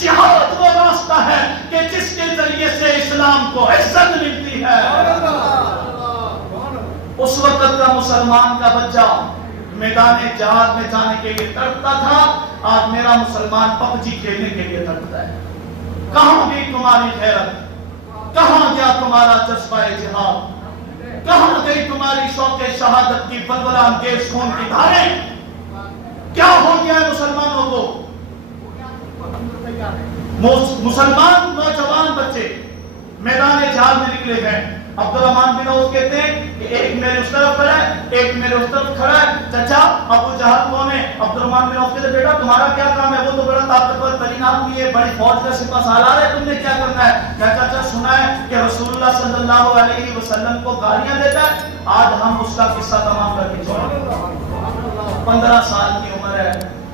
جہاد وہ راستہ ہے کہ جس کے ذریعے سے اسلام کو عزت ملتی ہے۔ اس وقت کا مسلمان کا بچہ میدان جہاد میں جانے کے لیے تڑپتا تھا، آج میرا مسلمان پب جی کھیلنے کے لیے تڑپتا ہے۔ کہاں گئی تمہاری غیرت؟ کہاں گیا تمہارا جذبہ جہاد؟ کہاں گئی تمہاری شوق شہادت کی بلبلہ انگیز خون کی دھاریں؟ کیا ہو گیا ہے مسلمانوں کو؟ مسلمان نوجوان بچے میدان جہاد میں نکلے گئے۔ عبد الرحمن بن عوف کہتے ہیں کہ ایک میرے اس طرف کھڑا ہے، ایک میرے اس طرف کھڑا ہے۔ چچا ابو جہل کون ہے؟ عبد الرحمن بن عوف کہتے ہیں بیٹا تمہارا کیا کام ہے؟ وہ تو بڑا طاقتور ترین آدمی ہے، بڑی فوج کا سپہ سالار ہے، تم نے کیا کرنا ہے؟ کیا چچا سنا ہے کہ رسول اللہ صلی اللہ علیہ وسلم کو گالیاں دیتا ہے؟ آج ہم اس کا قصہ تمام کر کے چھوڑیں۔ 15 سال کی عمر ہے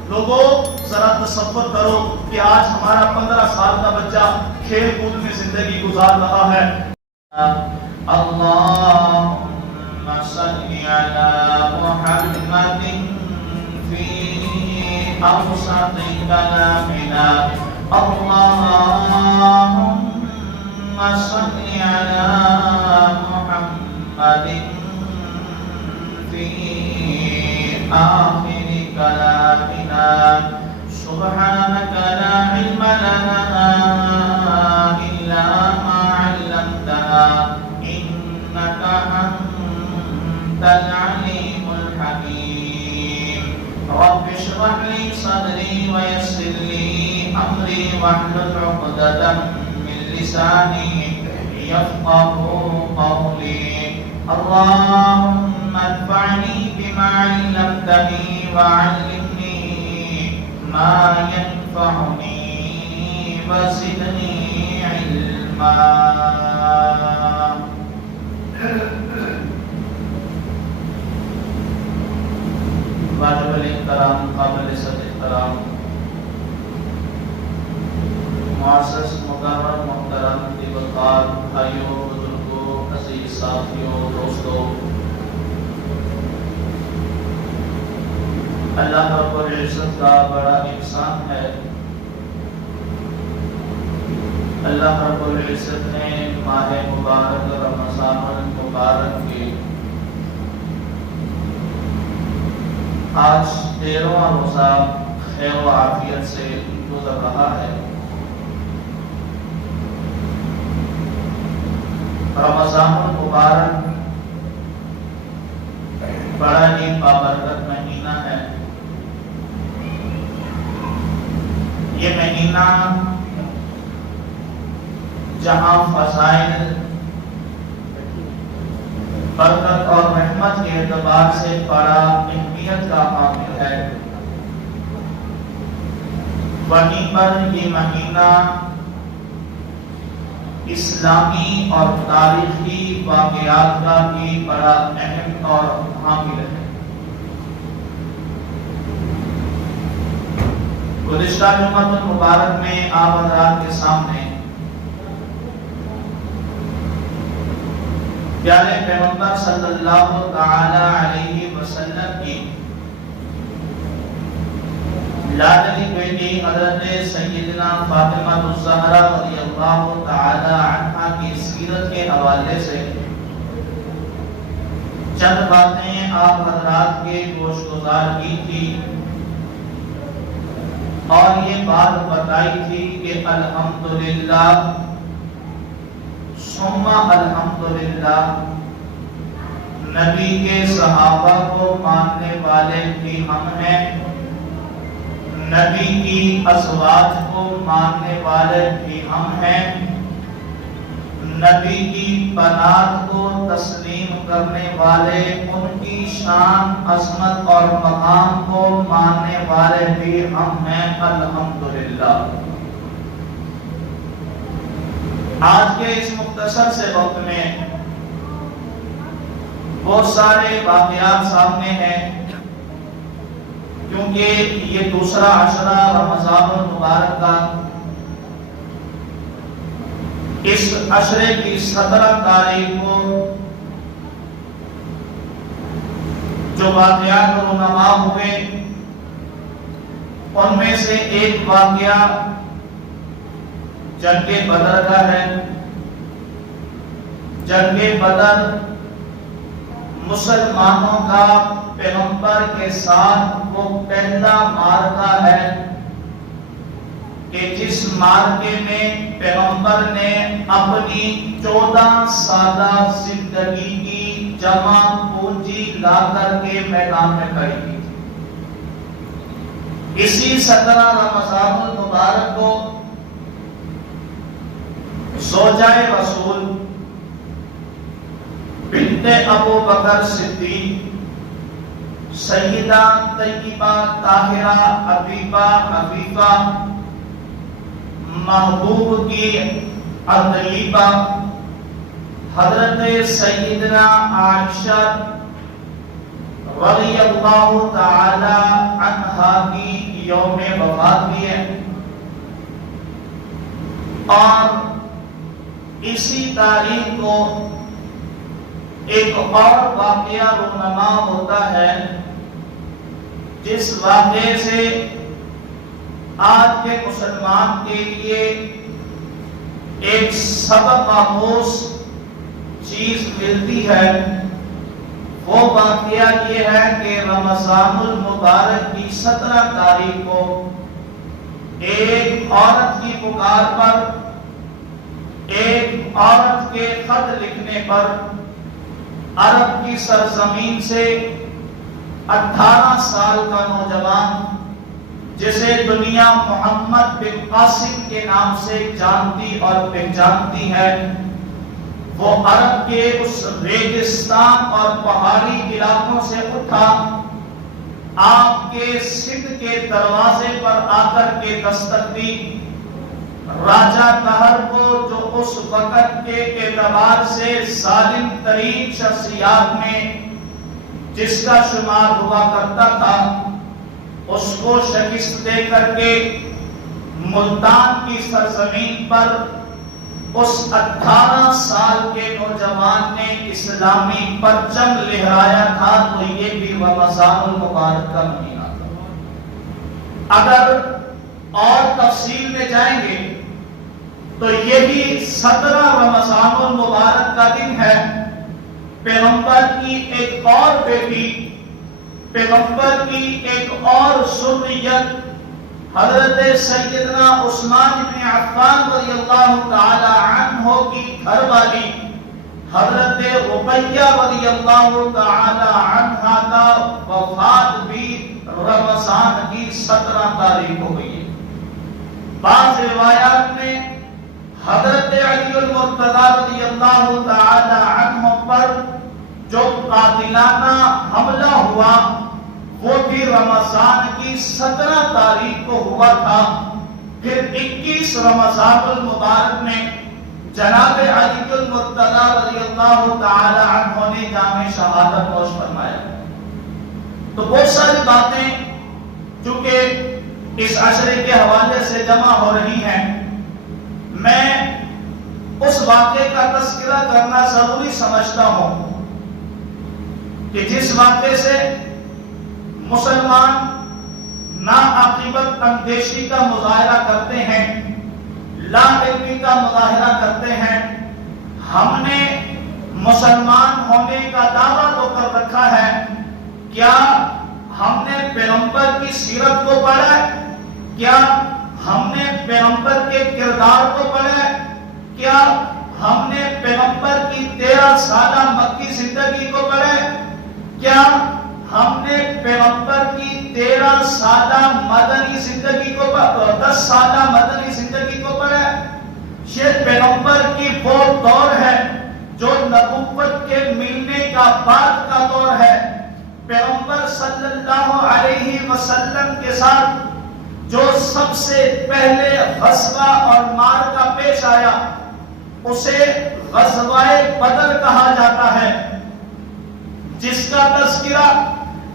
لوگوں، ذرا تصور کرو کہ آج ہمارا 15 سال کا بچہ کھیل کود میں زندگی گزار رہا ہے۔ اللهم صل على محمد في أوسط كلامنا اللهم صل على محمد في آخر كلامنا سبحانك لا علم لنا إلا ما علمتنا إنك أنت العليم الحكيم رب اشرح لي صدري ويسر لي أمري واحلل عقدة من لساني يفقهوا قولي اللهم انفعني بما علمتني وعلمني ما ينفعني وزدني علما۔ واجب الاحترام، قابل عزت احترام معزز مکرم محترم دیوتار بھائیوں، بزرگوں، عزیز ساتھیوں، دوستوں، اللہ رب العزت کا بڑا احسان ہے۔ اللہ رب العزت نے ماہ مبارک رمضان المبارک کی آج 13واں روزہ خیر و عافیت سے گزر رہا ہے۔ رمضان المبارک بڑا ہی بابرکت مہینہ ہے۔ یہ مہینہ جہاں فضائل، برکت اور رحمت کے اعتبار سے بڑا اہمیت کا حامل ہے، وہیں پر یہ مہینہ اسلامی اور تاریخی واقعات کا بھی بڑا اہم اور حامل ہے۔ گزشتہ جمعۃ المبارک میں آپ حضرات کے سامنے پیارے پیغمبر صلی اللہ تعالی علیہ وسلم کی لاڈلی بیٹی حضرت سیدنا فاطمہ الزہرا رضی اللہ تعالی عنہا کی سیرت کے حوالے سے چند باتیں آپ حضرات کے گوش گزار کی تھی، اور یہ بات بتائی تھی کہ الحمدللہ ثم الحمدللہ نبی کے صحابہ کو ماننے والے بھی ہم ہیں، نبی کی ازواج کو ماننے والے بھی ہم ہیں، نبی کی بنات کو تسلیم کرنے والے، ان کی شان، عظمت اور مقام کو ماننے والے بھی ہم ہیں، الحمدللہ۔ آج کے اس مختصر سے وقت میں بہت سارے واقعات سامنے ہیں، کیونکہ یہ دوسرا عشرہ رمضان المبارک کا اس عشرے کی 17 تاریخ کو جو واقعات رونما ہوئے ان میں سے ایک واقعہ جنگ بدر کا ہے۔ جنگ بدر مسلمانوں کا پیغمبر کے ساتھ وہ پہلا معرکہ ہے کہ جس معرکے میں پیغمبر نے اپنی 14 سالہ زندگی کی جمع پونجی لا کر کے میدان میں کھڑی کی تھی۔ اسی 17 رمضان المبارک کو زوجہ رسول بنت ابو بکر صدیق سیدہ طیبہ طاہرہ حبیبہ حفیفہ محبوب کی الطیبہ حضرت سیدنا عائشہ رضی اللہ تعالی عنہا کی یوم وفات بھی ہے، اور اسی تاریخ کو ایک اور واقعہ رونما ہوتا ہے جس واقعے سے آج کے مسلمان کے لیے ایک سبق آموز چیز ملتی ہے۔ وہ واقعہ یہ ہے کہ رمضان المبارک کی 17 تاریخ کو ایک عورت کی پکار پر، ایک عورت کے خط لکھنے پر عرب کی سرزمین سے 18 سال کا نوجوان جسے دنیا محمد بن قاسم کے نام سے جانتی اور پہچانتی ہے، وہ عرب کے اس ریگستان اور پہاڑی علاقوں سے اٹھا، آپ کے سندھ کے دروازے پر آ کر کے دستک دی۔ راجہ قہر کو، جو اس وقت کے اعتبار سے ظالم ترین شخصیات میں جس کا شمار ہوا کرتا تھا، اس کو شکست دے کر کے ملتان کی سرزمین پر اس 18 سال کے نوجوان نے اسلامی پرچم لہرایا تھا۔ تو یہ بھی رمضان المبارک کا مہینہ تھا۔ اگر اور تفصیل میں جائیں گے تو یہی 17 رمضان المبارک کا دن ہے۔ پیغمبر کی ایک اور بیٹی، پیغمبر کی ایک اور ذریت حضرت سیدنا عثمان بن عفان رضی اللہ تعالی عنہ کی گھر والی حضرت رقیہ رضی اللہ تعالی عنہا کا وفات بھی رمضان کی 17 تاریخ کو ہوئی ہے۔ بعض روایات میں حضرت علی المرتضی رضی اللہ تعالی عنہ پر جو قاتلانہ حملہ ہوا وہ بھی رمضان کی 17 تاریخ کو ہوا تھا۔ پھر 21 رمضان المبارک میں جناب علی المرتضی رضی اللہ تعالی عنہ نے جام شہادت نوش فرمایا۔ تو بہت ساری باتیں چونکہ اس عشرے کے حوالے سے جمع ہو رہی ہیں، میں اس واقعے کا تذکرہ کرنا ضروری سمجھتا ہوں کہ جس واقعے سے مسلمان ناعاقبت اندیشی کا مظاہرہ کرتے ہیں، لا علمی کا مظاہرہ کرتے ہیں۔ ہم نے مسلمان ہونے کا دعویٰ تو کر رکھا ہے، کیا ہم نے پیغمبر کی سیرت کو پڑھا ہے؟ کیا ہم نے پیغمبر کے کردار کو پڑھا ہے؟ کیا ہم نے پیغمبر کی 13 سالہ مکی زندگی کو پڑھا ہے؟ کیا ہم نے پیغمبر کی 13 سالہ مدنی زندگی کو 10 سالہ مدنی زندگی کو پڑھا ہے؟ یہ پیغمبر کی وہ دور ہے جو نبوت کے ملنے کا بعد کا دور ہے۔ پیغمبر صلی اللہ علیہ وسلم کے ساتھ جو سب سے پہلے غزوہ اور معرکہ پیش آیا اسے غزوہ بدر کہا جاتا ہے، جس کا تذکرہ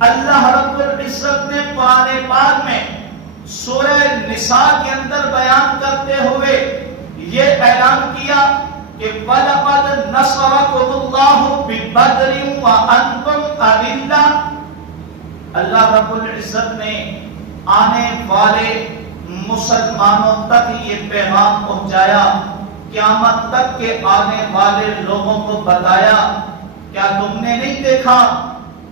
اللہ رب العزت نے قرآن پاک میں سورہ نساء کے اندر بیان کرتے ہوئے یہ اعلان کیا کہ وَلَقَدْ نَصَرَكُمُ اللَّهُ بِبَدْرٍ وَأَنْتُمْ أَذِلَّةٌ۔ اللہ رب العزت نے آنے والے مسلمانوں تک یہ پیغام پہنچایا، قیامت تک کے آنے والے لوگوں کو بتایا۔ کیا تم نے نہیں دیکھا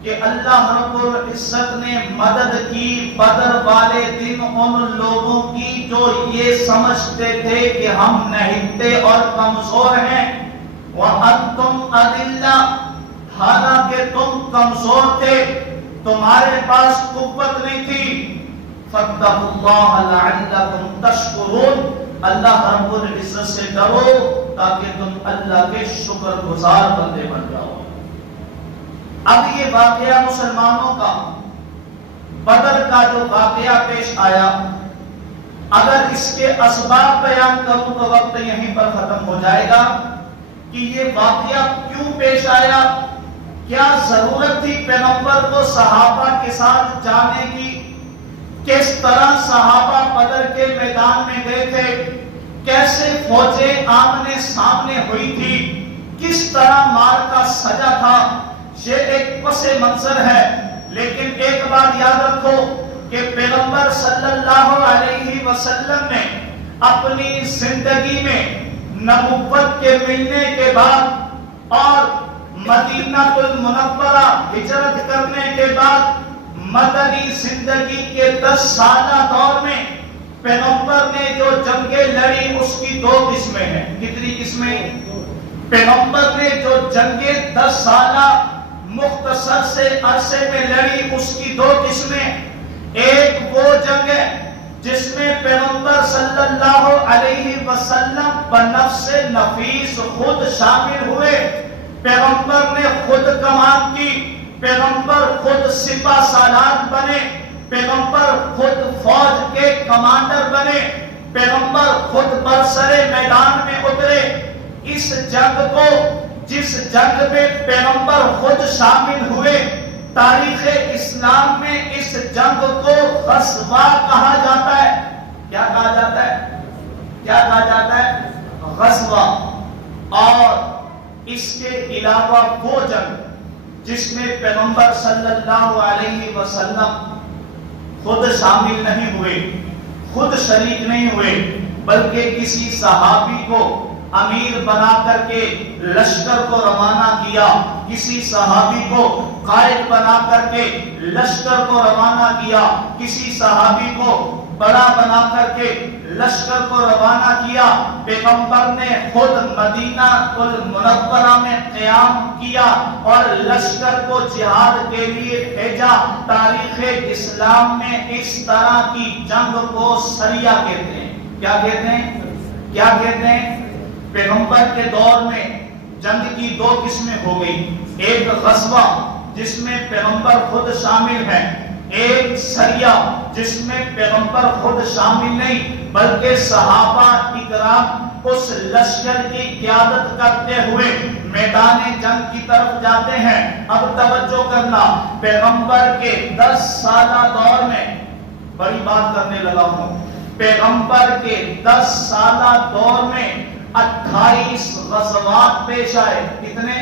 کہ اللہ رب العزت نے مدد کی بدر والے دن ان لوگوں کی جو یہ سمجھتے تھے کہ ہم نہتے اور کمزور ہیں؟ وَأَنْتُمْ أَذِلَّةٌ، حالانکہ تم کمزور تھے، تمہارے پاس قوت نہیں تھی۔ فَاتَّقُوا اللَّهَ لَعَلَّكُمْ تَشْكُرُونَ، اللہ رب العزت سے ڈرو تاکہ تم اللہ کے شکر گزار بندے بن جاؤ۔ اب یہ واقعہ مسلمانوں کا بدر کا جو واقعہ پیش آیا، اگر اس کے اسباب بیان کروں تو وقت یہیں پر ختم ہو جائے گا کہ یہ واقعہ کیوں پیش آیا، کیا ضرورت تھی پیغمبر کو صحابہ کے ساتھ جانے کی، کس طرح صحابہ بدر کے میدان میں گئے تھے، کیسے فوجیں آمنے سامنے ہوئی تھی، کس طرح مار کا سجا تھا، یہ ایک پس منظر ہے۔ لیکن ایک بات یاد رکھو کہ پیغمبر صلی اللہ علیہ وسلم نے اپنی زندگی میں نبوت کے ملنے کے بعد اور مدینہ المنورہ ہجرت کرنے کے بعد مدنی زندگی کے 10 سالہ دور میں پیغمبر نے جو جنگیں لڑی اس کی 2 قسمیں ہیں۔ کتنی قسمیں؟ پیغمبر نے جو جنگیں 10 سالہ مختصر سے عرصے میں لڑی اس کی 2 قسمیں۔ ایک وہ جنگ ہے جس میں پیغمبر صلی اللہ علیہ وسلم بنفس نفیس خود شامل ہوئے، پیغمبر نے خود کمان کی، پیغمبر خود سپہ سالار بنے، پیغمبر خود فوج کے کمانڈر بنے، پیغمبر خود برسر میدان میں اترے۔ اس جنگ کو، جس جنگ میں پیغمبر خود شامل ہوئے، تاریخ اسلام میں اس جنگ کو غزوہ کہا جاتا ہے۔ کیا کہا جاتا ہے؟ کیا کہا جاتا ہے؟ غزوہ۔ اور اس کے علاوہ وہ جنگ جس میں پیغمبر صلی اللہ علیہ وسلم خود شامل نہیں ہوئے، خود شریک نہیں ہوئے، بلکہ کسی صحابی کو امیر بنا کر کے لشکر کو روانہ کیا، کسی صحابی کو قائد بنا کر کے لشکر کو روانہ کیا، کسی صحابی کو بڑا بنا کر کے لشکر کو روانہ کیا۔ پیغمبر نے خود مدینہ المنورہ میں قیام کیا اور لشکر کو جہاد کے لیے بھیجا۔ تاریخ اسلام میں اس طرح کی جنگ کو سریہ کہتے ہیں۔ کیا کہتے ہیں؟ کیا کہتے ہیں؟ پیغمبر کے دور میں جنگ کی 2 قسمیں ہو گئی، ایک غزوہ جس میں پیغمبر خود شامل ہے، ایک سریہ جس میں پیغمبر خود شامل نہیں بلکہ صحابہ اکرام اس لشکر کی قیادت کرتے ہوئے میدان جنگ کی طرف جاتے ہیں۔ اب توجہ کرنا، پیغمبر کے 10 سالہ دور میں، بڑی بات کرنے لگا ہوں، پیغمبر کے 10 سالہ دور میں 28 غزوات پیش آئے۔ کتنے؟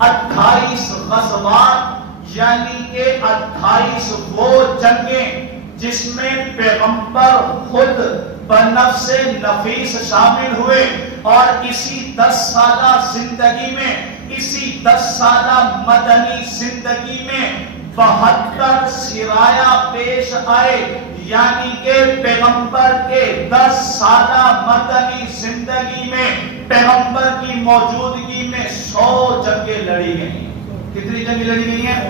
28 غزوات، یعنی کہ 28 وہ جنگیں جس میں پیغمبر خود بنفس نفیس شامل ہوئے، اور اسی 10 سالہ زندگی میں، اسی 10 سالہ مدنی زندگی میں 72 سرایہ پیش آئے، یعنی کہ پیغمبر کے 10 سالہ مدنی زندگی میں پیغمبر کی موجودگی میں 100 جنگیں لڑی گئی۔ کتنی جنگیں لڑی گئی ہیں؟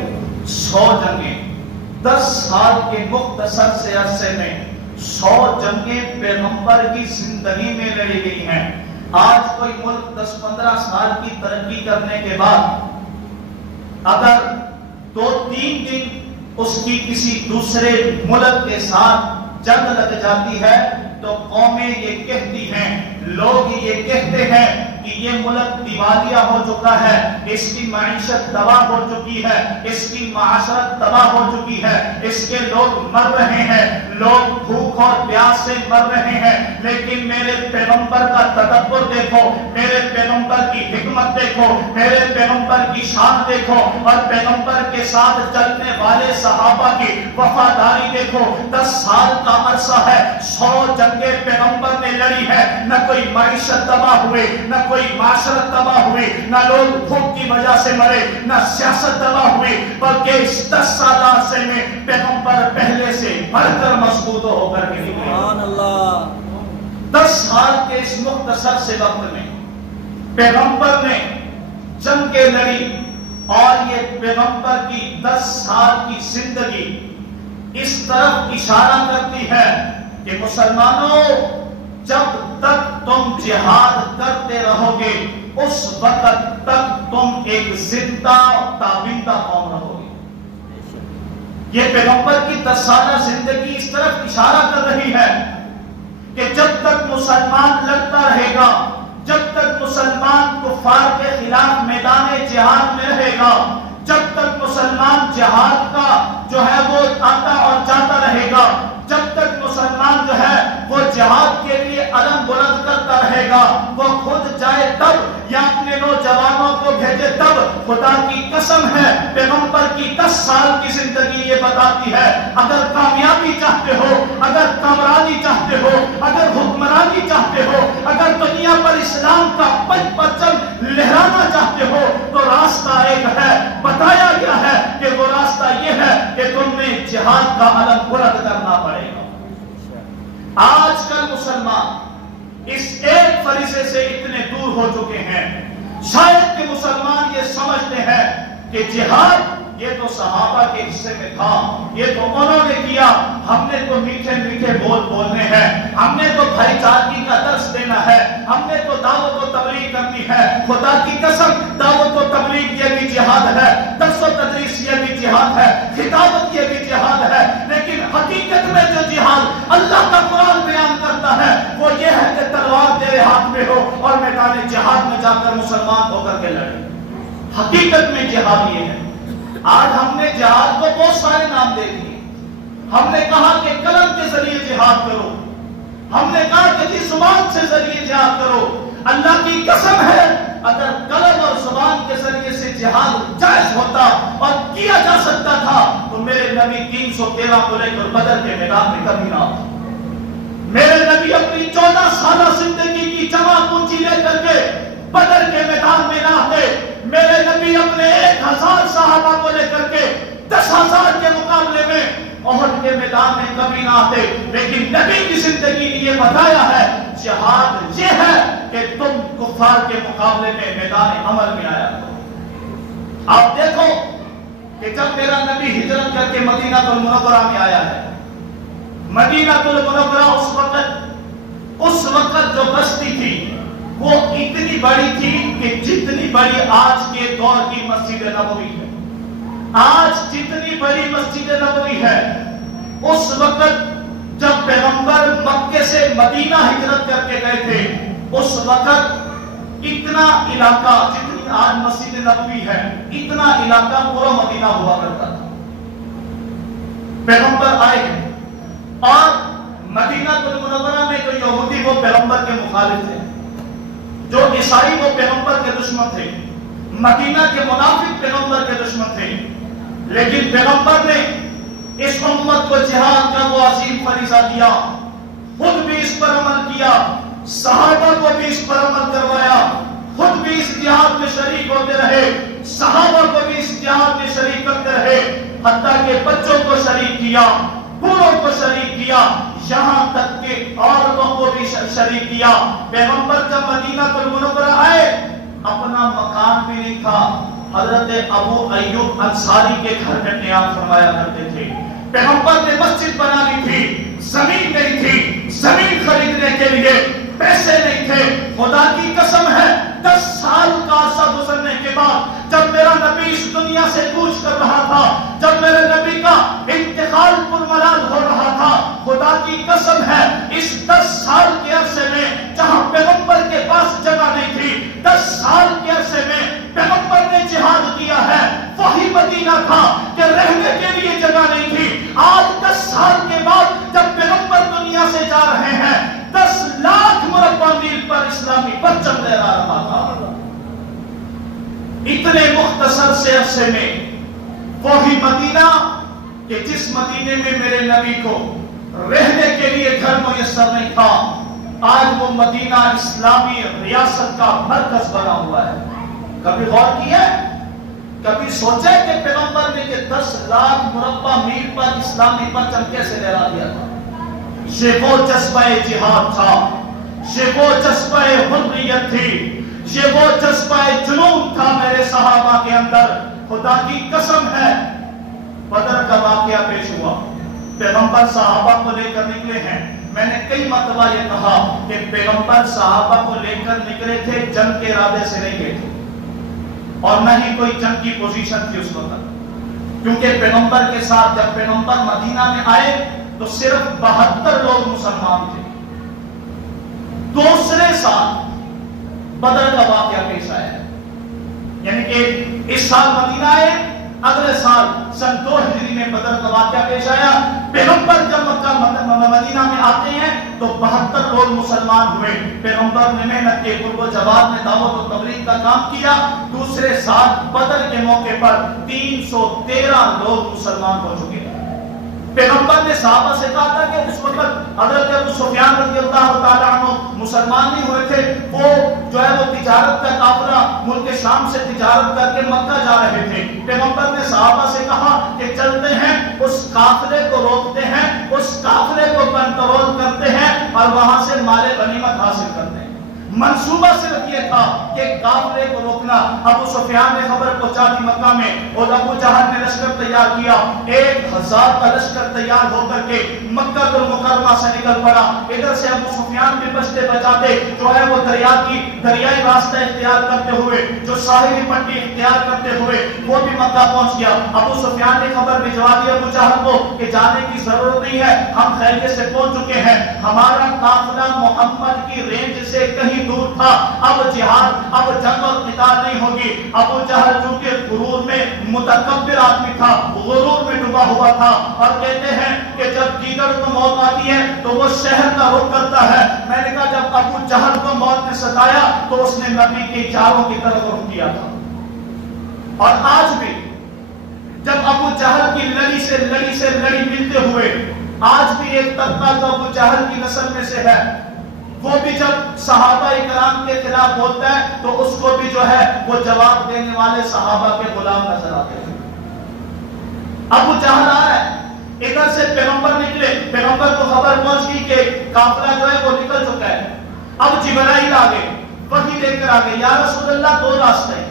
100 جنگیں۔ 10 سال کے مختصر سے عرصے میں 100 جنگیں پیغمبر کی زندگی میں لڑی گئی ہیں۔ آج کوئی ملک 10-15 سال کی ترقی کرنے کے بعد اگر 2-3 دن اس کی کسی دوسرے ملک کے ساتھ جنگ لگ جاتی ہے تو قومیں یہ کہتی ہیں، لوگ یہ کہتے ہیں کہ یہ ملک دیوالیہ ہو چکا ہے، اس کی معیشت تباہ ہو چکی ہے، اس کی معاشرت تباہ ہو چکی ہے، اس کے لوگ مر رہے ہیں، لوگ بھوک اور پیاس سے مر رہے ہیں، لیکن میرے پیغمبر کا تدبر دیکھو، میرے پیغمبر کی حکمت دیکھو، میرے پیغمبر کی شان دیکھو، اور پیغمبر کے ساتھ چلنے والے صحابہ کی وفاداری دیکھو۔ 10 سال کا عرصہ ہے، 100 جنگیں پیغمبر نے لڑی ہے، نہ کوئی معیشت تباہ ہوئی، نہ کوئی معاشرت تباہ ہوئی، نہ لوگ بھوک کی وجہ سے مرے، نہ سیاست تباہ ہوئی، بلکہ اس 10 سال عرصے میں پیغمبر پہلے سے بڑھ کر مضبوط ہو کر کے نکلے۔ سبحان اللہ۔ 10 سال کے اس مختصر سے وقت میں پیغمبر نے جنگیں لڑی، اور یہ پیغمبر کی 10 سال کی زندگی اس طرف اشارہ کرتی ہے کہ مسلمانوں، جب تک تم جہاد کرتے رہو گے اس وقت تک تم ایک زندہ تابندہ قوم رہو گے۔ یہ پیغمبر کی 10 سالہ زندگی اس طرف اشارہ کر رہی ہے کہ جب تک مسلمان لڑتا رہے گا، جب تک مسلمان کفار کے خلاف میدان جہاد میں رہے گا، جب تک مسلمان جہاد کا جو ہے وہ آتا اور جاتا رہے گا، جب تک مسلمان جو ہے وہ جہاد کے لیے علم بلند کرتا رہے گا، وہ خود جائے تب یا اپنے نوجوانوں کو بھیجے تب، خدا کی قسم ہے پیغمبر کی 10 سال کی زندگی یہ بتاتی ہے، اگر کامیابی چاہتے ہو، اگر کامرانی چاہتے ہو، اگر حکمرانی چاہتے ہو، اگر دنیا پر اسلام کا پرچم لہرانا چاہتے ہو، تو راستہ ایک ہے، بتایا گیا ہے کہ وہ راستہ یہ ہے کہ تم نے جہاد کا علم بلند کرنا پڑے گا۔ آج کل مسلمان اس ایک فریضے سے اتنے دور ہو چکے ہیں، شاید کہ مسلمان یہ سمجھتے ہیں کہ جہاد یہ تو صحابہ کے حصے میں تھا، یہ تو انہوں نے کیا، ہم نے تو میٹھے میٹھے بول بولنے ہیں، ہم نے تو بھائی چارگی کا درس دینا ہے، ہم نے تو دعوت و تبلیغ کرنی ہے۔ خدا کی قسم دعوت و تبلیغ یہ بھی جہاد ہے، درس و تدریس یہ بھی جہاد ہے، خطابت یہ بھی جہاد ہے، لیکن حقیقت میں جو جہاد اللہ کا قرآن بیان کرتا ہے وہ یہ ہے کہ تلوار تیرے ہاتھ میں ہو اور میدان جہاد میں جا کر مسلمان ہو کر کے لڑے۔ حقیقت میں جہاد یہ ہے۔ آج ہم نے جہاد کو بہت سارے نام دے دیے، ہم نے کہا کہ قلم کے ذریعے جہاد کرو، ہم نے کہا کہ جی زبان سے ذریعے جہاد کرو۔ اللہ کی قسم ہے اگر قلم اور زبان کے ذریعے سے جہاد جائز ہوتا اور کیا جا سکتا تھا تو میرے نبی 313 کو لے کر بدر کے میدان میں کبھی نہ آتے۔ میرے نبی اپنی 14 سالہ زندگی کی جمع پونجی لے کر کے بدر کے میدان میں نہ آتے۔ میرے نبی اپنے 1000 صحابہ کو لے کر کے 10,000 کے مقابلے میں احد کے میدان میں کبھی نہ آتے، لیکن نبی کی زندگی نے یہ بتایا ہے جہاد یہ ہے کہ تم کفار کے مقابلے میں میدان عمل میں آیا کرو۔ آپ دیکھو کہ جب میرا نبی ہجرت کر کے مدینہ المنورہ میں آیا ہے، مدینہ المنورہ اس وقت جو بستی تھی وہ اتنی بڑی تھی کہ جتنی بڑی آج کے دور کی مسجد نبوی ہے، آج جتنی بڑی مسجد نبوی ہے، اس وقت جب پیغمبر مکے سے مدینہ ہجرت کر کے گئے تھے اس وقت اتنا علاقہ جتنی آج مسجد نبوی ہے اتنا علاقہ پورا مدینہ ہوا کرتا تھا۔ پیغمبر آئے اور مدینہ المنورہ میں جو یہودی وہ پیغمبر کے مخالف تھے، جو عیسائی وہ پیغمبر کے دشمن تھے، مدینہ کے منافق پیغمبر کے دشمن تھے، لیکن پیغمبر نے اس امت کو جہاد کا وہ عظیم فریضہ دیا، خود بھی اس پر عمل کیا، صحابہ کو بھی اس پر عمل کروایا، خود بھی اس جہاد میں شریک ہوتے رہے، صحابہ کو بھی اس جہاد میں شریک کرتے رہے، حتیٰ کہ بچوں کو شریک کیا، بوڑھوں کو شریک کیا، یہاں تک کہ عورتوں کو بھی شریک کیا۔ پیغمبر جب مدینہ المنورہ آئے اپنا مکان بھی نہیں تھا، حضرت ابو ایوب انصاری کے گھر میں قیام فرمایا کرتے تھے۔ پیغمبر نے مسجد بنانی تھی، زمین نہیں تھی، زمین خریدنے کے لیے پیسے نہیں تھے۔ خدا کی قسم ہے 10 سال کا عرصہ گزرنے کے بعد جب میرا نبی اس دنیا سے کوچ کر رہا تھا، جب میرے نبی کا انتقال پرملال ہو رہا تھا، خدا کی قسم ہے اس 10 سال کے عرصے میں جہاں پیغمبر کے پاس جگہ نہیں تھی اتنے مختصر سے عرصے میں وہی مدینہ کہ جس مدینے میں میرے نبی کو رہنے کے لیے گھر میسر نہیں تھا، آج وہ مدینہ اسلامی ریاست کا مرکز بنا ہوا ہے۔ کبھی غور کیا ہے؟ کبھی سوچا ہے کہ پیغمبر نے کہ 10 لاکھ مربع میل پر اسلامی پرچم کیسے لہرا دیا تھا؟ یہ وہ جذبہ جہاد تھا، یہ وہ جذبہ حریت تھی، یہ وہ جذبہ جنون تھا میرے صحابہ کے اندر۔ خدا کی قسم ہے، بدر کا واقعہ پیش ہوا، پیغمبر صحابہ کو لے کر نکلے ہیں۔ میں نے کئی مرتبہ یہ کہا کہ پیغمبر صحابہ کو لے کر نکلے تھے، جنگ کے ارادے سے نہیں گئے تھے، اور نہ ہی کوئی جنگ کی پوزیشن تھی اس وقت، کیونکہ پیغمبر کے ساتھ جب پیغمبر مدینہ میں آئے تو صرف 72 لوگ مسلمان تھے۔ دوسرے سال بدر کا واقعہ پیش آیا، یعنی کہ اس سال مدینہ آئے، اگلے سال سن 2 ہجری میں بدر کا واقعہ پیش آیا۔ پیغمبر جب مکہ مدینہ میں آتے ہیں تو 72 لوگ مسلمان ہوئے۔ پیغمبر نے محنت کے قرب و جواب میں دعوت و تبلیغ کا کام کیا۔ دوسرے سال بدر کے موقع پر 313 لوگ مسلمان ہو چکے۔ پیغمبر نے صحابہ سے کہا تھا کہ اس وقت حضرت ابو سفیان رضی اللہ تعالیٰ عنہ مسلمان نہیں ہوئے تھے، وہ جو ہے وہ تجارت کا قافلہ ملک شام سے تجارت کر کے مکہ جا رہے تھے۔ پیغمبر نے صحابہ سے کہا کہ چلتے ہیں، اس قافلے کو روکتے ہیں، اس قافلے کو کنٹرول کرتے ہیں اور وہاں سے مال غنیمت حاصل کرتے ہیں۔ منصوبہ صرف یہ تھا کہ قافلے کو روکنا۔ ابو سفیان نے خبر پہنچا دی مکہ میں، اور ابو جہل نے لشکر تیار کیا، 1000 کا لشکر تیار ہو کر کے مکہ المکرمہ سے نکل پڑا۔ ادھر سے ابو سفیان بھی بچتے بچاتے جو ہے وہ دریائی راستہ اختیار کرتے ہوئے، جو ساحلی پٹی اختیار کرتے ہوئے وہ بھی مکہ پہنچ گیا۔ ابو سفیان نے خبر بھجوا دی ابو جہل کو کہ جانے کی ضرورت نہیں ہے، ہم خیریت سے پہنچ چکے ہیں، ہمارا قافلہ محمد کی رینج سے کہیں دور تھا، اب جہاد، اب جنگ اور قتال نہیں ہوگی۔ ابو جہل چونکہ غرور میں متکبر آدمی تھا، غرور میں ڈوبا ہوا تھا، اور کہتے ہیں کہ جب دیگر کو موت آتی ہے تو وہ شہر کا رخ کرتا ہے۔ میں نے کہا جب ابو جہل کو موت نے ستایا تو اس نے نبی کے یاروں کی طرف رخ کیا تھا۔ اور آج بھی جب ابو جہل کی لڑی سے لڑی ملتے ہوئے، آج بھی ایک طبقہ جو ابو جہل کی نسل میں سے ہے، وہ بھی جب صحابہ اکرام کے خلاف بولتا ہے تو اس کو بھی جو ہے وہ جواب دینے والے صحابہ کے غلام نظر آتے ہیں۔ ابو جہل آ رہا ہے، ادھر سے پیغمبر نکلے، پیغمبر کو خبر پہنچ گئی کہ قافلہ جو ہے وہ نکل چکا ہے۔ اب جبرائیل آ گئے، وحی لے کر آ گئے، یا رسول اللہ 2 راستے ہیں،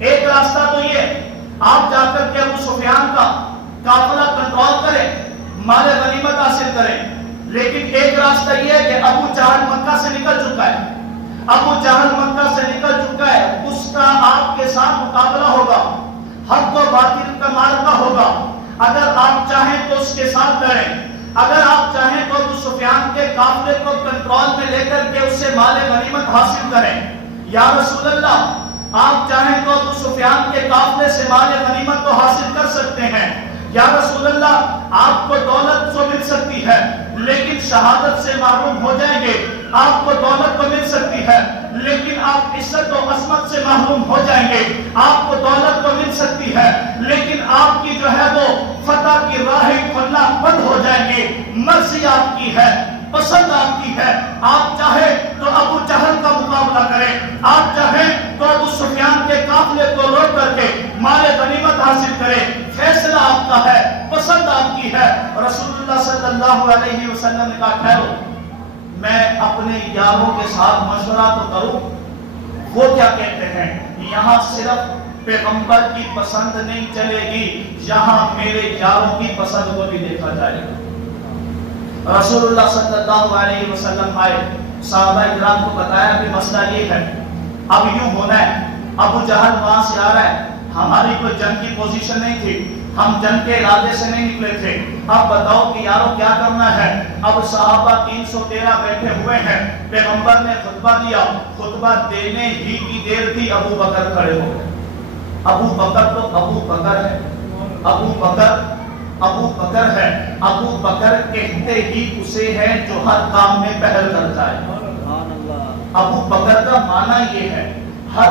ایک راستہ تو یہ آپ جا کر کے ابو سفیان کا قافلہ کنٹرول کریں، مال غنیمت حاصل کریں، لیکن ایک راستہ یہ ہے کہ ابو جہل مکہ سے نکل چکا ہے، ابو جہل مکہ سے نکل چکا ہے، اس کا آپ کے ساتھ مقابلہ ہوگا، حق و باطل کا معرکہ ہوگا۔ اگر آپ چاہیں تو اس کے ساتھ لڑیں، اگر آپ چاہیں تو ابو سفیان کے قافلے کو کنٹرول میں لے کر کے اس سے مال غنیمت حاصل کریں۔ یا رسول اللہ آپ چاہیں تو ابو سفیان کے قافلے سے مال غنیمت کو حاصل کر سکتے ہیں۔ یا رسول اللہ آپ کو دولت تو مل سکتی ہے لیکن شہادت سے محروم ہو جائیں گے، آپ کو دولت تو مل سکتی ہے لیکن آپ عزت و عظمت سے محروم ہو جائیں گے، آپ کو دولت تو مل سکتی ہے لیکن آپ کی جو ہے وہ فتح کی راہیں کھلنا بند ہو جائیں گے۔ مرضی آپ کی ہے، پسند آپ کی ہے، آپ چاہیں تو ابو جہل کا مقابلہ کریں، آپ چاہیں تو ابو سفیان کے قافلے کو روک کر کے مال غنیمت حاصل کریں، فیصلہ آپ کا ہے، پسند آپ کی ہے۔ رسول اللہ صلی اللہ علیہ وسلم نے کہا ٹھہرو، میں اپنے یاروں کے ساتھ مشورہ تو کروں۔ وہ کیا کہتے ہیں، یہاں صرف پیغمبر کی پسند نہیں چلے گی، یہاں میرے یاروں کی پسند کو بھی دیکھا جائے گا۔ رسول اللہ صلی اللہ علیہ وسلم آئے، صحابہ اکرام کو بتایا کہ مسئلہ یہ ہے، اب یوں ہونا ہے، ابو جہل وہاں سے آ رہا ہے، ہماری کوئی جنگ کی پوزیشن نہیں تھی، ہم جنگ کے ارادے سے نہیں نکلے تھے، اب بتاؤ کہ یارو کیا کرنا ہے۔ اب صحابہ 313 بیٹھے ہوئے ہیں، پیغمبر نے خطبہ دیا، خطبہ دینے ہی کی دیر تھی ابو بکر کھڑے ہو گئے۔ ابو بکر تو ابو بکر ہے، ابو بکر ہے، ابو بکر کہتے ہی اسے ہے جو ہر کام میں پہل کر جائے۔ ابو بکر کا معنی یہ ہے، ہر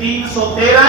313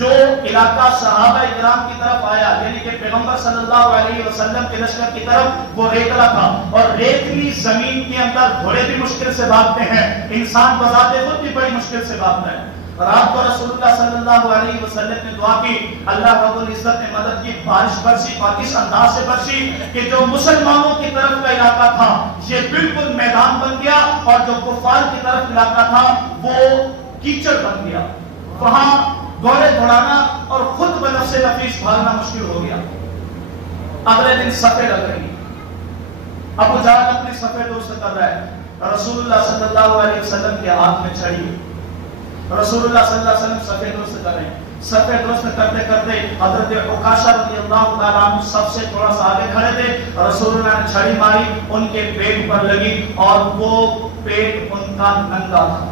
جو علاقہ صحابہ کرام کی طرف آیا یعنی کہ پیغمبر صلی اللہ علیہ وسلم کے لشکر کی طرف وہ ریتلا تھا، اور ریتلی زمین کے اندر گھوڑے بھی مشکل سے بھاگتے ہیں، انسان بذات خود بھی بڑی مشکل سے بھاگتا ہے۔ رات کو رسول اللہ صلی اللہ علیہ وسلم نے دعا کی، اللہ رب العزت نے مدد کی، بارش برسی، اس انداز سے برسی کہ جو مسلمانوں کی طرف کا علاقہ تھا یہ بالکل میدان بن گیا، اور جو کفار کی طرف علاقہ تھا وہ کیچڑ بن گیا، وہاں گھوڑے دوڑانا اور خود بنفس نفیس بھاگنا مشکل ہو گیا۔ اگلے دن صفیں لگ رہی، ابو جہل اپنی صفیں درست کر رہا ہے، رسول اللہ صلی اللہ علیہ وسلم کے ہاتھ میں چھڑی، رسول اللہ صلی اللہ علیہ وسلم صفیں درست کر رہے ہیں، صفیں درست کرتے کرتے حضرت عکاشہ رضی اللہ تعالیٰ عنہ سب سے تھوڑا سا آگے کھڑے تھے، رسول اللہ نے چھڑی ماری، ان کے پیٹ پر لگی اور وہ پیٹ ان کا ننگا تھا،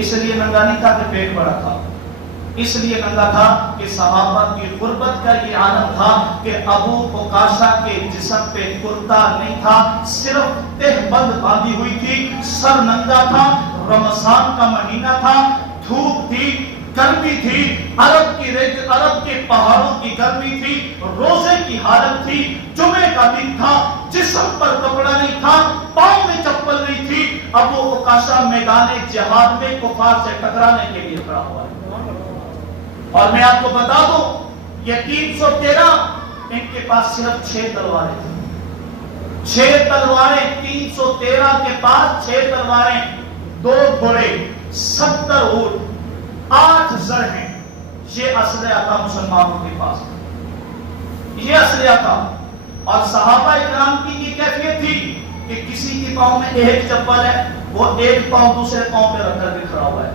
اس لیے ننگا نہیں تھا کہ پیٹ بڑا تھا، اس لیے ننگا تھا کہ صحابہ کی غربت کا یہ عالم تھا کہ ابو عکاشہ کے جسم پہ کرتا نہیں تھا، صرف تہ بند باندھی ہوئی تھی، سر ننگا تھا، رمضان کا مہینہ تھا، دھوپ تھی، گرمی تھی، عرب کے پہاڑوں کی گرمی تھی، روزے کی حالت تھی، جمعے کا دن تھا، جسم پر کپڑا نہیں تھا، پاؤں میں چپل نہیں تھی، ابو عکاشہ میدان جہاد میں کفار سے ٹکرانے کے لیے کھڑا ہوا ہے۔ اور میں آپ کو بتا دوں یہ 313 ان کے پاس صرف 6 تلواریں تھیں، 6 تلواریں، 313 کے پاس 6 تلواریں، 2 گھوڑے، 70 اونٹ، 8 زر ہیں، یہ اسلحہ تھا مسلمانوں کے پاس، یہ اسلحہ تھا۔ اور صحابہ اکرام کی یہ کیفیت تھی کہ کسی کی پاؤں میں ایک چپل ہے وہ ایک پاؤں دوسرے پاؤں پہ رکھ کر کے کھڑا ہوا ہے،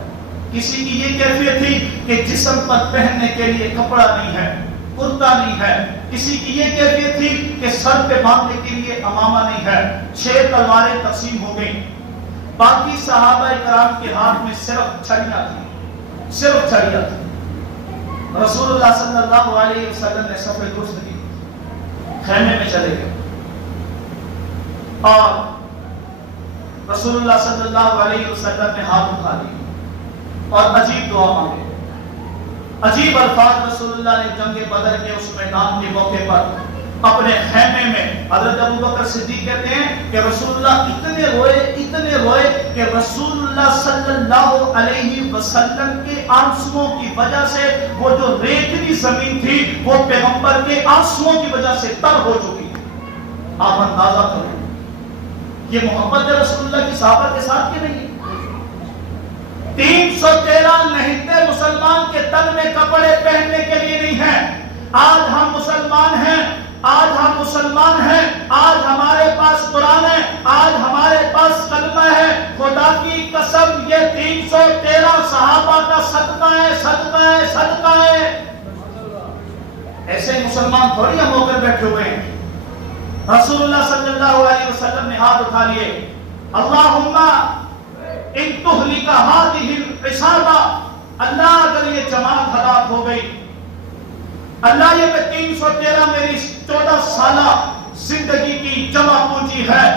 کسی کی یہ کیفیت تھی کہ جسم پر پہننے کے لیے کپڑا نہیں ہے، کرتا نہیں ہے، کسی کی یہ کیفیت تھی کہ سر پہ باندھنے کے لیے امامہ نہیں ہے۔ 6 تلواریں تقسیم ہو گئیں، باقی صحابہ اکرام کے ہاتھ میں صرف چھڑیاں تھیں، صرف چھڑیاں تھیں۔ رسول اللہ صلی اللہ علیہ وسلم نے صفیں درست کی، خیمے میں چلے گئے اور رسول اللہ صلی اللہ علیہ وسلم نے ہاتھ اٹھا لیے اور عجیب دعا مانگے، عجیب الفاظ رسول اللہ نے جنگ بدر کے اس میدان کے موقع پر اپنے خیمے میں، حضرت ابوبکر صدیق کہتے ہیں کہ رسول اللہ اتنے روئے کہ رسول اللہ صلی اللہ علیہ وسلم کے آنسوؤں کی وجہ سے وہ جو ریتلی زمین تھی وہ پیغمبر کے آنسوؤں کی وجہ سے تر ہو چکی تھی۔ آپ اندازہ کریں یہ محبت رسول اللہ کی صحابہ کے ساتھ کی نہیں؟ 313 نہتے مسلمان کے تن میں کپڑے پہننے کے لیے نہیں ہیں۔ آج ہم مسلمان ہیں، آج ہم مسلمان ہیں، آج ہمارے پاس قرآن ہے، آج ہمارے پاس کلمہ ہے، خدا کی قسم یہ 313 صحابہ کا صدقہ ہے، صدقہ ہے، صدقہ ہے۔ ایسے مسلمان تھوڑی ہم ہو کر بیٹھے ہوئے ہیں۔ رسول اللہ صلی اللہ علیہ وسلم نے ہاتھ اٹھا لیے، اللہم ان تہلک ہذہ العصابہ، اللہ اگر یہ جماعت ہلاک ہو گئی، اللہ یہ 313 میری 14 سالہ زندگی کی جمع پونجی ہے،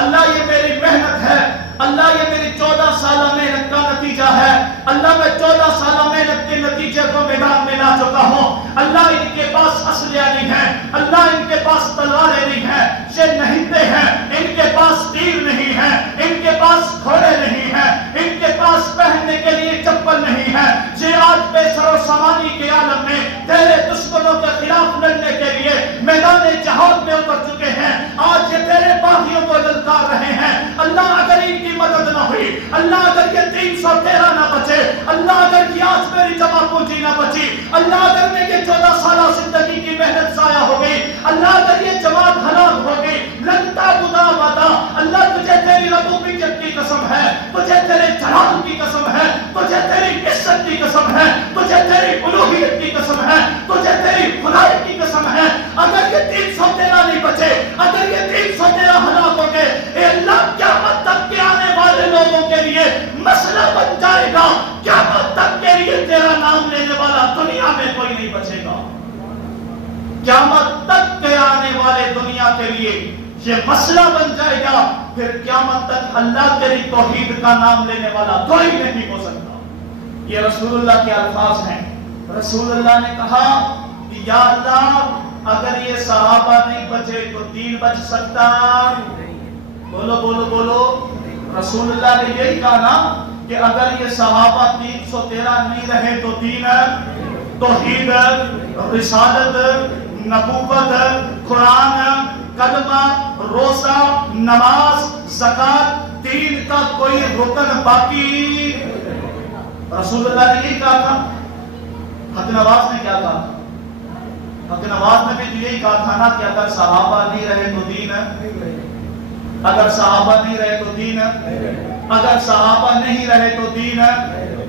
اللہ یہ میری محنت ہے، اللہ یہ میری 14 سالہ محنت کا نتیجہ ہے، اللہ میں 14 سالہ محنت کے نتیجے کو میدان میں لا چکا ہوں، اللہ ان کے پاس اسلحہ نہیں ہے، اللہ ان کے پاس تلواریں نہیں ہیں، یہ نہتے ہیں، ان کے پاس تیر نہیں ہے، ان کے پاس گھوڑے نہیں ہیں، ان کے پاس پہننے کے لیے چپل نہیں ہے، یہ آج بے سر و سامانی کے عالم میں تیرے دشمنوں کے خلاف لڑنے کے لیے میدان جہاد میں اتر چکے ہیں، آج یہ تیرے باغیوں کو للکار رہے ہیں۔ اللہ اگر ان کی مدد نہ ہوئی، اللہ اگر یہ 313 نہ بچے، اللہ اگر یہ آج میری جمع پونجی نہ بچی، اللہ اگر میں یہ 14 سالہ زندگی کی محنت ضائع ہو گئی، اللہ اگر یہ جماعت ہلاک ہو گئی، لنتا بدا بادا، اللہ تجھے تیری ربوبیت کی قسم ہے، تجھے تیرے جلال کی قسم ہے، تجھے تیری عزت کی قسم ہے، تجھے تیری الوہیت کی قسم ہے، تجھے تیری خدائی کی قسم ہے، اگر یہ 313 نہیں بچے، اگر یہ 313 ہلاک ہو گئے، اے اللہ قیامت تک کے آنے والے لوگوں کے لیے مسئلہ بن جائے گا، قیامت تک کے لیے تیرا نام لینے والا دنیا میں کوئی نہیں بچے گا، قیامت تک کے آنے والے دنیا کے لیے یہ مسئلہ بن جائے گا، پھر قیامت تک اللہ تیری توحید کا نام لینے والا کوئی نہیں ہو سکتا۔ یہ رسول اللہ کے الفاظ ہیں. رسول اللہ نے کہا کہ یا اللہ اگر یہ صحابہ نہیں بچے تو دین بچ سکتا؟ بولو بولو بولو. رسول اللہ نے یہی کہا نا کہ اگر یہ صحابہ 313 نہیں رہے تو دین، توحید، رسالت، نبوت، قرآن، کلمہ، روزہ، نماز، زکات، دین کا کوئی رکن باقی. رسول اللہ نے یہی کہا تھا. حق نواز نے کیا کہا؟ حق نواز نے بھی یہی کہا تھا نا کہ اگر صحابہ نہیں رہے تو دین، اگر صحابہ نہیں رہے تو دین، اگر صحابہ نہیں رہے تو دین.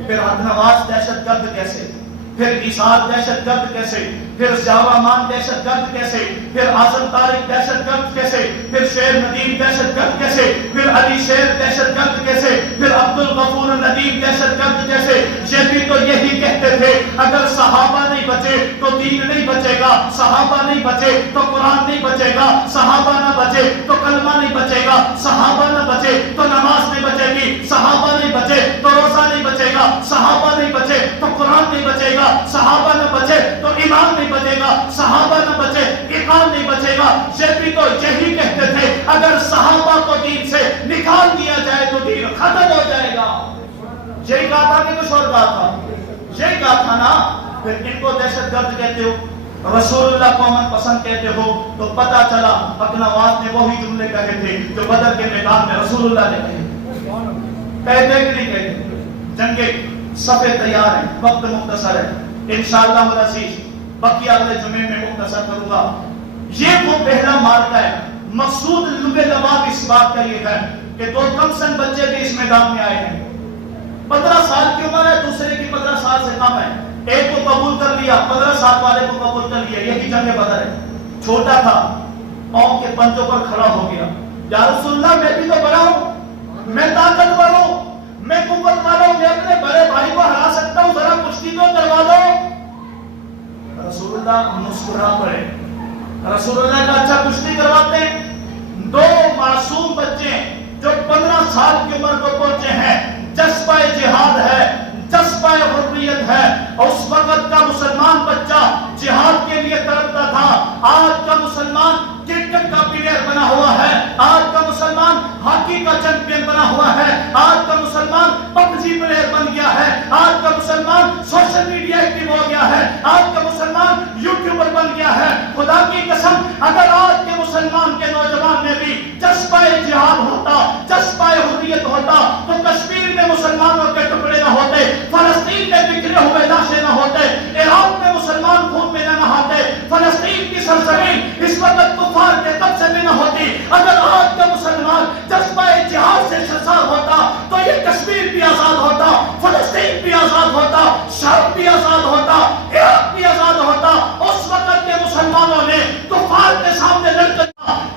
پھر حق نواز دہشت گرد کیسے؟ پھر عیسیٰ دہشت گرد کیسے؟ پھر ضیاء مان دہشت گرد کیسے؟ پھر اعظم طارق دہشت گرد کیسے؟ پھر شیر ندیم دہشت گرد کیسے؟ پھر علی شیر دہشت گرد کیسے؟ پھر عبد الغفور ندیم دہشت گرد کیسے؟ یہ بھی تو یہی کہتے تھے اگر صحابہ نہیں بچے تو دین نہیں بچے گا، صحابہ نہیں بچے تو قرآن نہیں بچے گا، صحابہ نہ بچے تو کلمہ نہیں بچے گا، صحابہ نہ بچے تو نماز نہیں بچے گی، صحابہ نہیں بچے تو روزہ نہیں بچے گا، صحابہ نہیں بچے تو قرآن نہیں بچے گا، صحابہ نہ بچے تو ایمان نہیں بچے گا، صحابہ نہ بچے ایمان نہیں بچے گا. یہ بھی تو یہی کہتے تھے اگر صحابہ کو دین سے نکال دیا جائے تو دین ختم ہو جائے گا. یہی کہا تھا کہ کچھ اور کہا تھا؟ یہی کہا تھا نا. پھر ان کو دہشت گرد کہتے ہو، رسول اللہ کو امن پسند کہتے ہو، تو پتا چلا حق نواز نے وہی جملے کہے تھے جو بدر کے میدان میں رسول اللہ نے کہے. کہتے کہ نہیں کہتے؟ جنگیں صفے تیار ہیں، وقت مختصر ہے، انشاءاللہ العزیز بقیہ اگلے جمعے میں مختصر کروں گا. یہ وہ پہلا مارکا ہے. مقصود لبے لباب اس بات کا یہ ہے کہ دو کم سن بچے بھی اس میدان میں آئے ہیں. 15 سال کی عمر ہے، دوسرے کی 15 سال سے کم ہے. ایک کو قبول کر لیا، 15 سال والے کو قبول کر لیا. یہی جنگ بدر ہے. چھوٹا تھا، پاؤں کے پنجوں پر کھڑا ہو گیا. یا رسول اللہ میں بھی تو بڑا ہوں، میں طاقتور ہوں، میں قوت والا ہوں، میں اپنے بڑے بھائی کو ہرا سکتا ہوں، ذرا کشتی تو کروا دو. رسول اللہ مسکرا پڑے. رسول اللہ کا اچھا کشتی کرواتے ہیں. دو معصوم بچے جو 15 سال کی عمر کو پہنچے ہیں، جذبہ جہاد ہے، جذبہ حریت ہے. اور اس وقت کا مسلمان بچہ جہاد کے لیے تڑپتا تھا. آج کا مسلمان کرکٹ کا پلیئر بنا ہوا ہے، آج کا مسلمان ہاکی کا چیمپئن بنا ہوا ہے، آج کا مسلمان پبجی پلیئر بن گیا ہے، آج کا مسلمان سوشل میڈیا ایکٹیو ہو گیا ہے، آج کا مسلمان یوٹیوبر بن گیا ہے. خدا کی قسم اگر آج کے مسلمان کے نوجوان میں بھی جذبہ جہاد ہوتا، جذبہ حریت ہوتا تو کشمیر میں مسلمانوں کے ٹکڑے نہ ہوتے، فلسطین میں بکھرے ہوئے لاشیں نہ ہوتے، عراق میں مسلمان خون میں نہ نہاتے، فلسطین کی سرزمین اس وقت کفار کے قبضے میں نہ ہوتی. اگر آج کا مسلمان جذبہ جہاد سے سرشار ہوتا تو یہ کشمیر بھی آزاد ہوتا، فلسطین بھی آزاد ہوتا، شام بھی آزاد ہوتا، عراق بھی آزاد ہوتا. اس وقت کے مسلمانوں نے کفار کے سامنے لڑ کر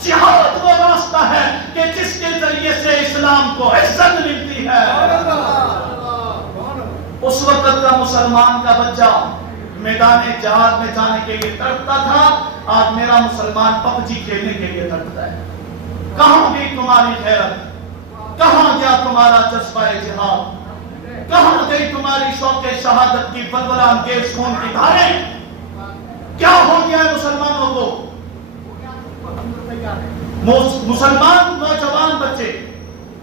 جہاد وہ راستہ ہے کہ جس کے ذریعے سے اسلام کو عزت ملتی ہے. اس وقت کا مسلمان کا بچہ میدان جہاد میں جانے کے لیے تڑپتا تھا. آج میرا مسلمان پبجی کھیلنے کے لیے تڑپتا ہے. کہاں گئی تمہاری خیرت؟ کہاں گیا تمہارا جذبہ جہاد؟ کہاں گئی تمہاری شوق شہادت کی بلبلہ انگیز خون کی دھاریں؟ کیا ہو گیا ہے مسلمانوں کو؟ مسلمان نوجوان بچے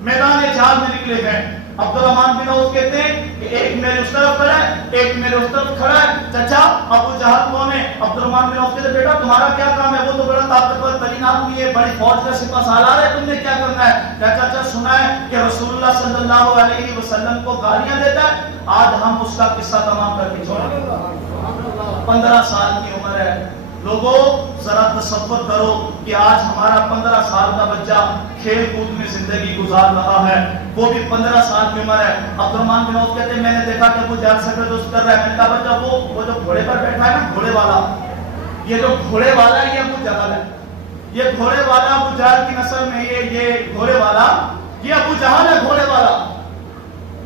میدان جہاد میں نکلے ہیں. عبد الرحمن بن عوف کہتے ہیں کہ ایک میرے اس طرف کھڑا ہے، ایک میرے اس طرف کھڑا ہے. چچا ابو جہل کون ہے؟ عبد الرحمن بن عوف کہتے ہیں بیٹا تمہارا کیا کام ہے؟ وہ تو بڑا طاقتور ترین آدمی ہے، بڑی فوج کا سپہ سالار ہے، تم نے کیا کرنا ہے؟ چچا سنا ہے کہ رسول اللہ صلی اللہ علیہ وسلم کو گالیاں دیتا ہے. آج ہم اس کا قصہ تمام کر کے چھوڑیں. 15 سال کی عمر ہے. لوگوں ذرا تصور کرو کہ آج ہمارا 15 سال کا بچہ کھیل کود میں زندگی گزار رہا ہے، وہ بھی 15 سال کی عمر ہے. عبد الرحمن بن عوف کہتے ہیں میں نے دیکھا کہ وہ جہل سے دوست کر رہا ہے. میں نے کہا بچہ وہ جو گھوڑے پر بیٹھا ہے نا، گھوڑے والا، یہ جو گھوڑے والا ہے یہ ابو جہل ہے. یہ گھوڑے والا ابو جہل کی نسل میں یہ گھوڑے والا یہ ابو جہل ہے، گھوڑے والا.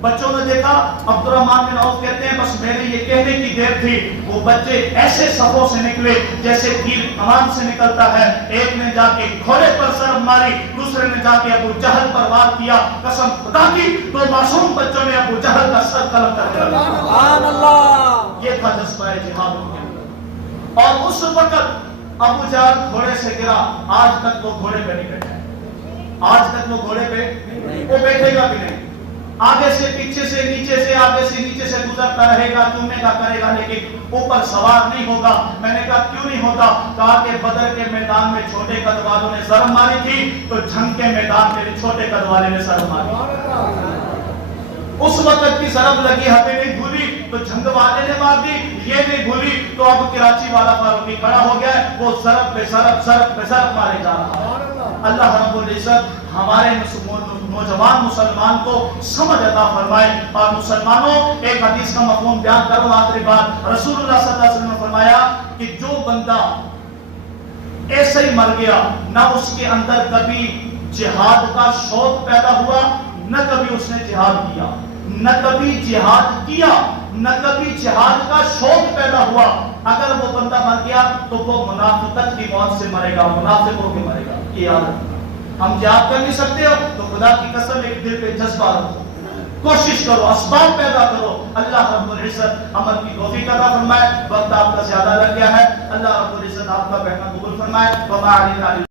بچوں نے دیکھا عبد الرحمن بن عوف کہتے ہیں بس میرے یہ کہنے کی دیر تھی وہ بچے ایسے صفوں سے نکلے جیسے تیر کمان سے نکلتا ہے. ایک نے جا کے گھوڑے پر سر ماری, دوسرے نے جا کے ابو جہل پر وار کیا. قسم خدا کی دو معصوم بچوں نے ابو جہل کا سر قلم کر دیا. سبحان اللہ. یہ تھا جذبہ جہاد کے اندر. اور اس وقت ابو جہل گھوڑے سے گرا. آج تک وہ گھوڑے پہ نہیں بیٹھا ہے. آج تک وہ گھوڑے پہ وہ بیٹھے گا بھی نہیں. آگے سے پیچھے سے نیچے سے آگے سے نیچے سے گزرتا رہے گا, چومے کا کرے گا, لیکن اوپر سوار نہیں ہوگا. میں نے کہا کیوں نہیں ہوتا؟ کہا کہ بدر کے میدان میں چھوٹے قد والوں نے ضرب ماری تھی تو جنگ کے میدان میں چھوٹے قد والے نے ضرب ماری. اس وقت کی ضرب لگی ہمیں نہیں بھولی تو جنگ والے نے مار دی, یہ نہیں بھولی تو اب کراچی والا فاروقی کھڑا ہو گیا ہے, وہ ضرب پہ ضرب ضرب پہ ضرب مارے جا رہا ہے. اللہ رب العزت ہمارے نوجوان مسلمان کو سمجھ عطا فرمائے. اور مسلمانوں ایک حدیث کا مفہوم بیان کرو آخری بات. رسول اللہ صلی اللہ علیہ وسلم نے فرمایا کہ جو بندہ ایسے ہی مر گیا, نہ اس کے اندر کبھی جہاد کا شوق پیدا ہوا, نہ کبھی اس نے جہاد کیا, نہ کبھی جہاد کیا, نہ کبھی جہاد کا شوق پیدا ہوا, اگر وہ بندہ مر گیا تو وہ منافقت کی موت سے مرے گا, منافق ہو کے مرے گا. یہ یاد رکھنا. ہم جہاد کر نہیں سکتے ہو تو خدا کی قسم ایک دل پہ جذبہ رکھو, کوشش کرو, اسباب پیدا کرو. اللہ رب العزت عمل کی توفیق عطا فرمائے. وقت آپ کا زیادہ لگ گیا ہے. اللہ رب العزت آپ کا کہنا قبول فرمائے. وما علینا